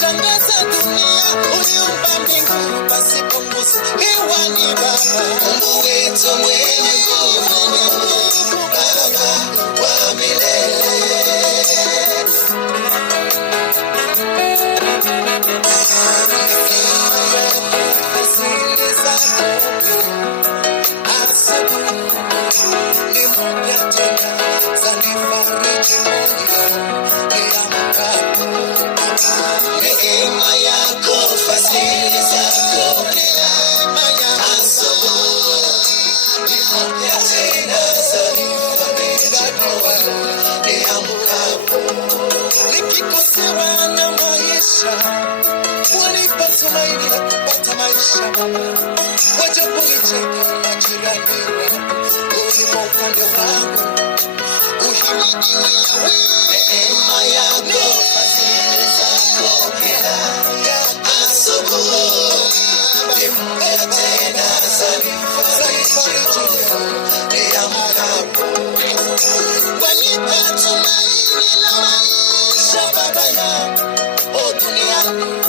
Shangaza dunia, uliumba mbingu pasipo nguzo. Hewa ni Baba, Mungu wetu mwenye nguvu, Baba wa milele. Asili zako asubuhi ni mpya tena, zanifariji moyo niamkapo. Neema yako, fadhili zako, neema ya asubuhi ni mpya tena, zanifariji moyo niamkapo. Nikikosewa na maisha, wanipa tumaini la kupata maisha Baba. Wajaponicheka na jirani wangu, ulimo upande wangu. Uhimidiwe Yahweh, neema yako, fadhili zako, neema ya asubuhi ni mpya tena, zanifariji moyo niamkapo. Wanipa tumaini la maisha Baba yangu, o duniani